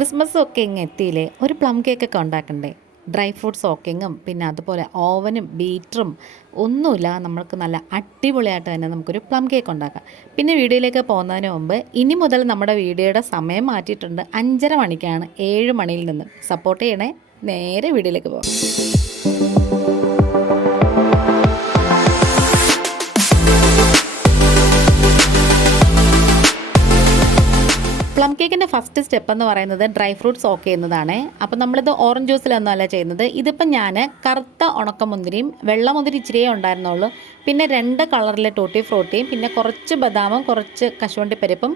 Christmas ഒക്കെ ഇങ്ങ് എത്തിയില്ലേ? ഒരു പ്ലം കേക്കൊക്കെ ഉണ്ടാക്കണ്ടേ? ഡ്രൈ ഫ്രൂട്ട് സോക്കിങ്ങും പിന്നെ അതുപോലെ ഓവനും ബീറ്ററും ഒന്നുമില്ല. നമ്മൾക്ക് നല്ല അടിപൊളിയായിട്ട് തന്നെ നമുക്കൊരു പ്ലം കേക്ക് ഉണ്ടാക്കാം. പിന്നെ വീഡിയോയിലേക്ക് പോകുന്നതിന് മുമ്പ് ഇനി മുതൽ നമ്മുടെ വീഡിയോയുടെ സമയം മാറ്റിയിട്ടുണ്ട് അഞ്ചര മണിക്കാണ്. ഏഴ് മണിയിൽ നിന്ന് സപ്പോർട്ട് ചെയ്യണേ. നേരെ വീഡിയോയിലേക്ക് പോകാം. പ്ലം കേക്കിന്റെ ഫസ്റ്റ് സ്റ്റെപ്പ് എന്ന് പറയുന്നത് ഡ്രൈ ഫ്രൂട്ട്സ് ഓക്ക് ചെയ്യുന്നതാണ്. അപ്പം നമ്മളിത് ഓറഞ്ച് ജ്യൂസിലൊന്നും അല്ല ചെയ്യുന്നത്. ഇതിപ്പം ഞാൻ കറുത്ത ഉണക്കമുന്തിരിയും വെള്ളമുന്തിരി ഇച്ചിരിയേ ഉണ്ടായിരുന്നുള്ളൂ. പിന്നെ രണ്ട് കളറിലെ ടൂട്ടി ഫ്രൂട്ടിയും പിന്നെ കുറച്ച് ബദാമും കുറച്ച് കശുവണ്ടിപ്പരിപ്പും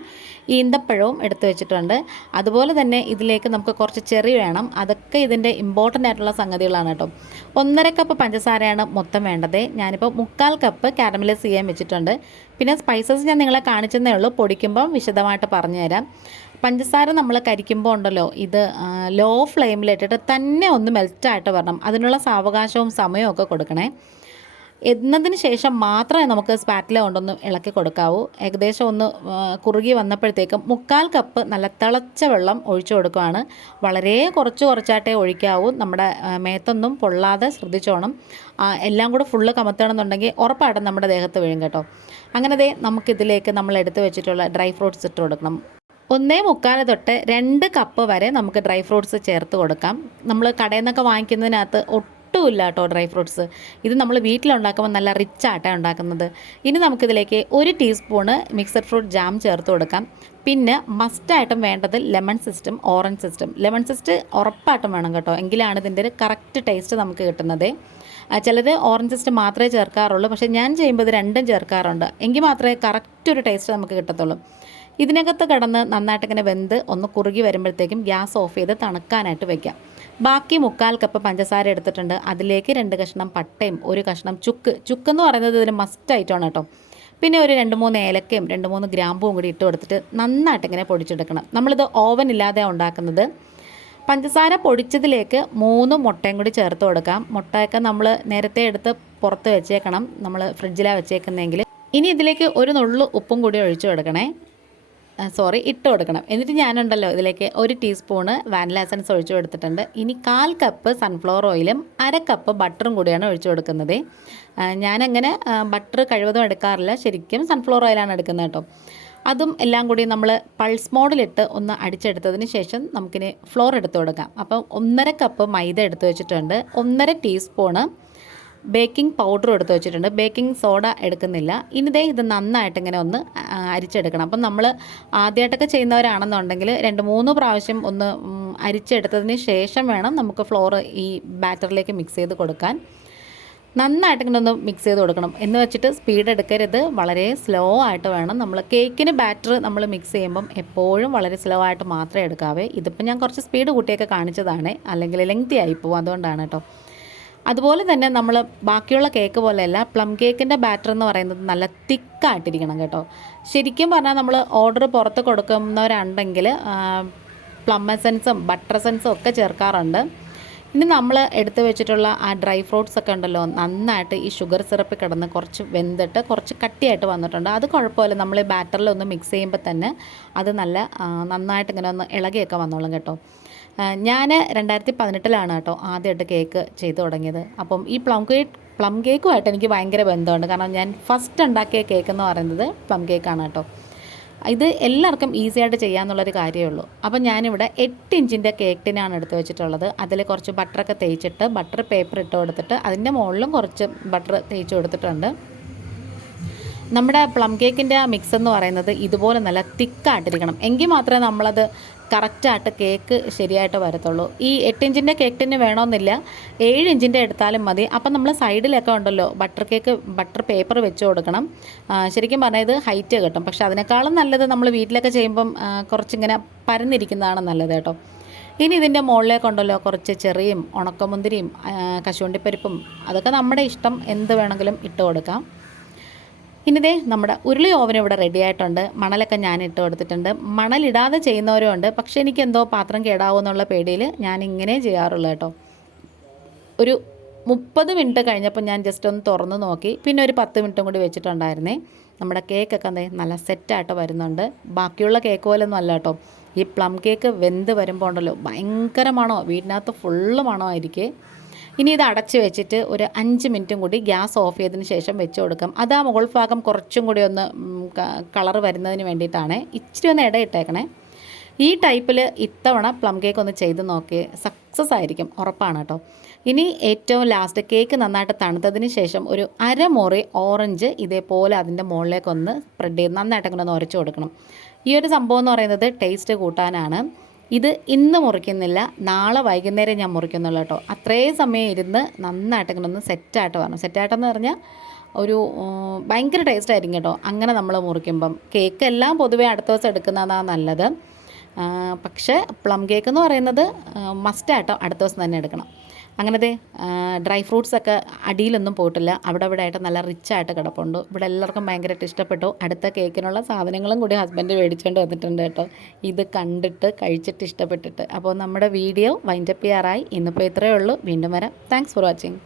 ഈന്തപ്പഴവും എടുത്തു വെച്ചിട്ടുണ്ട്. അതുപോലെ തന്നെ ഇതിലേക്ക് നമുക്ക് കുറച്ച് ചെറി വേണം. അതൊക്കെ ഇതിന്റെ ഇമ്പോർട്ടന്റ് ആയിട്ടുള്ള സംഗതികളാണ് കേട്ടോ. ഒന്നര കപ്പ് പഞ്ചസാരയാണ് മൊത്തം വേണ്ടത്. ഞാനിപ്പോൾ മുക്കാൽ കപ്പ് കാരമലൈസ് ചെയ്യാൻ വെച്ചിട്ടുണ്ട്. പിന്നെ സ്പൈസസ് ഞാൻ നിങ്ങളെ കാണിച്ചതേ ഉള്ളൂ. പൊടിക്കുമ്പം വിശദമായിട്ട് പറഞ്ഞുതരാം. പഞ്ചസാര നമ്മൾ കരിക്കുമ്പോൾ ഉണ്ടല്ലോ ഇത് ലോ ഫ്ലെയിമിലിട്ടിട്ട് തന്നെ ഒന്ന് മെൽറ്റായിട്ട് വരണം. അതിനുള്ള സാവകാശവും സമയവും ഒക്കെ കൊടുക്കണേ. എന്നതിന് ശേഷം മാത്രമേ നമുക്ക് സ്പാറ്റില കൊണ്ടൊന്ന് ഇളക്കി കൊടുക്കാവൂ. ഏകദേശം ഒന്ന് കുറുകി വന്നപ്പോഴത്തേക്കും മുക്കാൽ കപ്പ് നല്ല തിളച്ച വെള്ളം ഒഴിച്ചു കൊടുക്കുകയാണ് വളരെ കുറച്ച് കുറച്ചായിട്ടേ ഒഴിക്കാവൂ. നമ്മുടെ മേത്തൊന്നും പൊള്ളാതെ ശ്രദ്ധിച്ചോണം. എല്ലാം കൂടെ ഫുള്ള് കമത്തണമെന്നുണ്ടെങ്കിൽ ഉറപ്പായിട്ടും നമ്മുടെ ദേഹത്ത് വീഴും കേട്ടോ. അങ്ങനെ ദേ നമുക്കിതിലേക്ക് നമ്മൾ എടുത്തു വെച്ചിട്ടുള്ള ഡ്രൈ ഫ്രൂട്ട്സ് ഇട്ട് കൊടുക്കണം. ഒന്നേ മുക്കാൽ തൊട്ട് രണ്ട് കപ്പ് വരെ നമുക്ക് ഡ്രൈ ഫ്രൂട്ട്സ് ചേർത്ത് കൊടുക്കാം. നമ്മൾ കടയിൽ നിന്നൊക്കെ വാങ്ങിക്കുന്നതിനകത്ത് ഒട്ടുമില്ല കേട്ടോ ഡ്രൈ ഫ്രൂട്ട്സ്. ഇത് നമ്മൾ വീട്ടിലുണ്ടാക്കുമ്പോൾ നല്ല റിച്ച് ആയിട്ടാണ് ഉണ്ടാക്കുന്നത്. ഇനി നമുക്കിതിലേക്ക് ഒരു ടീസ്പൂണ് മിക്സഡ് ഫ്രൂട്ട് ജാം ചേർത്ത് കൊടുക്കാം. പിന്നെ മസ്റ്റായിട്ടും വേണ്ടത് lemon zest orange zest. Lemon zest ഉറപ്പായിട്ടും വേണം കേട്ടോ. എങ്കിലാണ് ഇതിന്റെ ഒരു കറക്റ്റ് ടേസ്റ്റ് നമുക്ക് കിട്ടുന്നത്. ചിലർ ഓറഞ്ച് സിസ്റ്റം മാത്രമേ ചേർക്കാറുള്ളൂ. പക്ഷേ ഞാൻ ചെയ്യുമ്പോൾ ഇത് രണ്ടും ചേർക്കാറുണ്ട്. എങ്കിൽ മാത്രമേ കറക്റ്റ് ഒരു ടേസ്റ്റ് നമുക്ക് കിട്ടത്തുള്ളൂ. ഇതിനകത്ത് കടന്ന് നന്നായിട്ട് ഇങ്ങനെ വെന്ത് ഒന്ന് കുറുകി വരുമ്പോഴത്തേക്കും ഗ്യാസ് ഓഫ് ചെയ്ത് തണുക്കാനായിട്ട് വെക്കാം. ബാക്കി മുക്കാൽ കപ്പ് പഞ്ചസാര എടുത്തിട്ടുണ്ട്. അതിലേക്ക് രണ്ട് കഷ്ണം പട്ടയും ഒരു കഷ്ണം ചുക്ക്. ചുക്ക് എന്ന് പറയുന്നത് ഇതിന് മസ്റ്റ് ആയിട്ടാണ് കേട്ടോ. പിന്നെ ഒരു രണ്ട് മൂന്ന് ഏലക്കയും രണ്ട് മൂന്ന് ഗ്രാമ്പും കൂടി ഇട്ട് കൊടുത്തിട്ട് നന്നായിട്ട് ഇങ്ങനെ പൊടിച്ചെടുക്കണം. നമ്മളിത് ഓവൻ ഇല്ലാതെ ഉണ്ടാക്കുന്നത്. പഞ്ചസാര പൊടിച്ചതിലേക്ക് മൂന്ന് മുട്ടയും കൂടി ചേർത്ത് കൊടുക്കാം. മുട്ടയൊക്കെ നമ്മൾ നേരത്തെ എടുത്ത് പുറത്ത് വെച്ചേക്കണം. നമ്മൾ ഫ്രിഡ്ജിലാണ് വെച്ചേക്കുന്നതെങ്കിൽ. ഇനി ഇതിലേക്ക് ഒരു നുള്ളു ഉപ്പും കൂടി ഒഴിച്ചു കൊടുക്കണേ. സോറി ഇട്ട് കൊടുക്കണം. എന്നിട്ട് ഞാനുണ്ടല്ലോ ഇതിലേക്ക് ഒരു ടീസ്പൂണ് വാനില എസൻസ് ഒഴിച്ചു കൊടുത്തിട്ടുണ്ട്. ഇനി കാൽ കപ്പ് സൺഫ്ലവർ ഓയിലും അര കപ്പ് ബട്ടറും കൂടിയാണ് ഒഴിച്ചു കൊടുക്കുന്നത്. ഞാനങ്ങനെ ബട്ടർ കഴിവതും എടുക്കാറില്ല. ശരിക്കും സൺഫ്ലവർ ഓയിലാണ് എടുക്കുന്നത് കേട്ടോ. അതും എല്ലാം കൂടി നമ്മൾ പൾസ് മോഡിലിട്ട് ഒന്ന് അടിച്ചെടുത്തതിന് ശേഷം നമുക്കിനി ഫ്ലോർ എടുത്തു കൊടുക്കാം. അപ്പം ഒന്നര കപ്പ് മൈദ എടുത്തു വെച്ചിട്ടുണ്ട്. ഒന്നര ടീസ്പൂണ് ബേക്കിംഗ് പൗഡർ എടുത്ത് വെച്ചിട്ടുണ്ട്. ബേക്കിംഗ് സോഡ എടുക്കുന്നില്ല. ഇനി ദേ ഇത് നന്നായിട്ട് ഇങ്ങനെ ഒന്ന് അരിച്ചെടുക്കണം. അപ്പം നമ്മൾ ആദ്യമായിട്ടൊക്കെ ചെയ്യുന്നവരാണെന്നുണ്ടെങ്കിൽ രണ്ട് മൂന്ന് പ്രാവശ്യം ഒന്ന് അരിച്ചെടുത്തതിന് ശേഷം വേണം നമുക്ക് ഫ്ലോർ ഈ ബാറ്ററിലേക്ക് മിക്സ് ചെയ്ത് കൊടുക്കാൻ. നന്നായിട്ട് ഇങ്ങനെ ഒന്ന് മിക്സ് ചെയ്ത് കൊടുക്കണം. എന്ന് വെച്ചിട്ട് സ്പീഡ് എടുക്കരുത്. വളരെ സ്ലോ ആയിട്ട് വേണം. നമ്മൾ കേക്കിന് ബാറ്റർ നമ്മൾ മിക്സ് ചെയ്യുമ്പം എപ്പോഴും വളരെ സ്ലോ ആയിട്ട് മാത്രമേ എടുക്കാവേ. ഇതിപ്പോൾ ഞാൻ കുറച്ച് സ്പീഡ് കൂട്ടിയൊക്കെ കാണിച്ചതാണ്. അല്ലെങ്കിൽ ലെങ്തി ആയിപ്പോവും അതുകൊണ്ടാണ് കേട്ടോ. അതുപോലെ തന്നെ നമ്മൾ ബാക്കിയുള്ള കേക്ക് പോലെയല്ല പ്ലം കേക്കിന്റെ ബാറ്റർ എന്ന് പറയുന്നത് നല്ല തിക്കായിട്ടിരിക്കണം കേട്ടോ. ശരിക്കും പറഞ്ഞാൽ നമ്മൾ ഓർഡർ പുറത്ത് കൊടുക്കുന്നവരുണ്ടെങ്കിൽ പ്ലം എസൻസും ബട്ടർ എസൻസും ഒക്കെ ചേർക്കാറുണ്ട്. ഇനി നമ്മൾ എടുത്തു വെച്ചിട്ടുള്ള ആ ഡ്രൈ ഫ്രൂട്ട്സ് ഒക്കെ ഉണ്ടല്ലോ നന്നായിട്ട് ഈ ഷുഗർ സിറപ്പ് കിടന്ന് കുറച്ച് വെന്തിട്ട് കുറച്ച് കട്ടിയായിട്ട് വന്നിട്ടുണ്ട്. അത് കുഴപ്പമില്ല നമ്മൾ ഈ ബാറ്ററിൽ ഒന്ന് മിക്സ് ചെയ്യുമ്പോൾ തന്നെ അത് നല്ല നന്നായിട്ട് ഇങ്ങനെ ഒന്ന് ഇളകിയൊക്കെ വന്നോളും കേട്ടോ. ഞാൻ രണ്ടായിരത്തി പതിനെട്ടിലാണ് കേട്ടോ ആദ്യമായിട്ട് കേക്ക് ചെയ്തു തുടങ്ങിയത്. അപ്പം ഈ പ്ലം കേക്ക് പ്ലം കേക്കുമായിട്ട് എനിക്ക് ഭയങ്കര ബന്ധമുണ്ട്. കാരണം ഞാൻ ഫസ്റ്റ് ഉണ്ടാക്കിയ കേക്ക് എന്ന് പറയുന്നത് പ്ലം കേക്കാണ് കേട്ടോ. ഇത് എല്ലാവർക്കും ഈസി ആയിട്ട് ചെയ്യാമെന്നുള്ളൊരു കാര്യമേ ഉള്ളൂ. അപ്പം ഞാനിവിടെ എട്ട് ഇഞ്ചിന്റെ കേക്ക് ടിനാണ് എടുത്ത് വെച്ചിട്ടുള്ളത്. അതിൽ കുറച്ച് ബട്ടറൊക്കെ തേച്ചിട്ട് ബട്ടർ പേപ്പർ ഇട്ട് കൊടുത്തിട്ട് അതിന്റെ മുകളിലും കുറച്ച് ബട്ടർ തേച്ച് കൊടുത്തിട്ടുണ്ട്. നമ്മുടെ പ്ലം കേക്കിന്റെ ആ മിക്സ് എന്ന് പറയുന്നത് ഇതുപോലെ നല്ല തിക്കായിട്ടിരിക്കണം എങ്കിൽ മാത്രമേ നമ്മളത് കറക്റ്റായിട്ട് കേക്ക് ശരിയായിട്ട് വരത്തുള്ളൂ. ഈ എട്ട് ഇഞ്ചിന്റെ തന്നെ വേണമെന്നില്ല ഏഴ് ഇഞ്ചിന്റെ എടുത്താലും മതി. അപ്പം നമ്മൾ സൈഡിലൊക്കെ ഉണ്ടല്ലോ ബട്ടർ കേക്ക് ബട്ടർ പേപ്പർ വെച്ച് കൊടുക്കണം. ശരിക്കും പറഞ്ഞാൽ ഇത് ഹൈറ്റ് കിട്ടും. പക്ഷെ അതിനേക്കാളും നല്ലത് നമ്മൾ വീട്ടിലൊക്കെ ചെയ്യുമ്പം കുറച്ചിങ്ങനെ പരന്നിരിക്കുന്നതാണ് നല്ലത് കേട്ടോ. ഇനി ഇതിന്റെ മുകളിലേക്കുണ്ടല്ലോ കുറച്ച് ചെറിയും ഉണക്കമുന്തിരിയും കശുവണ്ടിപ്പരിപ്പും അതൊക്കെ നമ്മുടെ ഇഷ്ടം എന്ത് വേണമെങ്കിലും ഇട്ട് കൊടുക്കാം. ഇനി ദേ നമ്മുടെ ഉരുളി ഓവൻ ഇവിടെ റെഡി ആയിട്ടുണ്ട്. മണലൊക്കെ ഞാൻ ഇട്ട് കൊടുത്തിട്ടുണ്ട്. മണലിടാതെ ചെയ്യുന്നവരും ഉണ്ട്. പക്ഷേ എനിക്ക് എന്തോ പാത്രം കേടാവും എന്നുള്ള പേടിയിൽ ഞാൻ ഇങ്ങനെ ചെയ്യാറുള്ളൂ കേട്ടോ. ഒരു മുപ്പത് മിനിറ്റ് കഴിഞ്ഞപ്പോൾ ഞാൻ ജസ്റ്റ് ഒന്ന് തുറന്ന് നോക്കി. പിന്നെ ഒരു പത്ത് മിനിറ്റും കൂടി വെച്ചിട്ടുണ്ടായിരുന്നേ. നമ്മുടെ കേക്കൊക്കെ എന്തേ നല്ല സെറ്റായിട്ട് വരുന്നുണ്ട്. ബാക്കിയുള്ള കേക്ക് പോലൊന്നും അല്ല കേട്ടോ. ഈ പ്ലം കേക്ക് വെന്ത് വരുമ്പോൾ ഉണ്ടല്ലോ ഭയങ്കര മണോ വീടിനകത്ത് ഫുള്ള് മണമായിരിക്കേ. ഇനി ഇത് അടച്ചു വെച്ചിട്ട് ഒരു അഞ്ച് മിനിറ്റും കൂടി ഗ്യാസ് ഓഫ് ചെയ്തതിന് ശേഷം വെച്ച് കൊടുക്കാം. അത് ആ മുകൾ ഭാഗം കുറച്ചും കൂടി ഒന്ന് കളർ വരുന്നതിന് വേണ്ടിയിട്ടാണ് ഇച്ചിരി ഒന്ന് ഇടയിട്ടേക്കണേ ഈ ടൈപ്പിൽ ഇത്തവണ പ്ലം കേക്ക് ഒന്ന് ചെയ്ത് നോക്കി സക്സസ് ആയിരിക്കും ഉറപ്പാണ് കേട്ടോ. ഇനി ഏറ്റവും ലാസ്റ്റ് കേക്ക് നന്നായിട്ട് തണുത്തതിന് ശേഷം ഒരു അരമുറി ഓറഞ്ച് ഇതേപോലെ അതിന്റെ മുകളിലേക്കൊന്ന് സ്പ്രെഡ് ചെയ്ത് നന്നായിട്ട് അങ്ങനെ ഒന്ന് ഉരച്ച് കൊടുക്കണം. ഈ ഒരു സംഭവം എന്ന് പറയുന്നത് ടേസ്റ്റ് കൂട്ടാനാണ്. ഇത് ഇന്ന് മുറിക്കുന്നില്ല നാളെ വൈകുന്നേരം ഞാൻ മുറിക്കുന്നുള്ളൂ കേട്ടോ. അത്രയും സമയം ഇരുന്ന് നന്നായിട്ട് ഇങ്ങനെ ഒന്ന് സെറ്റായിട്ട് വരണം. സെറ്റായിട്ടെന്ന് പറഞ്ഞാൽ ഒരു ഭയങ്കര ടേസ്റ്റ് ആയിരിക്കും കേട്ടോ. അങ്ങനെ നമ്മൾ മുറിക്കുമ്പം. കേക്ക് എല്ലാം പൊതുവേ അടുത്ത ദിവസം എടുക്കുന്നതാണ് നല്ലത്. പക്ഷേ പ്ലം കേക്ക് എന്ന് പറയുന്നത് മസ്റ്റായിട്ടോ അടുത്ത ദിവസം തന്നെ എടുക്കണം. അങ്ങനത്തെ ഡ്രൈ ഫ്രൂട്ട്സ് ഒക്കെ അടിയിലൊന്നും പോയിട്ടില്ല. അവിടെ ഇവിടെ ആയിട്ട് നല്ല റിച്ചായിട്ട് കിടപ്പുണ്ട്. ഇവിടെ എല്ലാവർക്കും ഭയങ്കരമായിട്ട് ഇഷ്ടപ്പെട്ടു. അടുത്ത കേക്കിനുള്ള സാധനങ്ങളും കൂടി ഹസ്ബൻഡ് മേടിച്ചുകൊണ്ട് വന്നിട്ടുണ്ട് കേട്ടോ. ഇത് കണ്ടിട്ട് കഴിച്ചിട്ട് ഇഷ്ടപ്പെട്ടിട്ട്. അപ്പോൾ നമ്മുടെ വീഡിയോ വൈൻഡപ്പ് ചെയ്യാറായി. ഇന്നിപ്പോൾ ഇത്രയേ ഉള്ളൂ. വീണ്ടും വരാം. Thanks for watching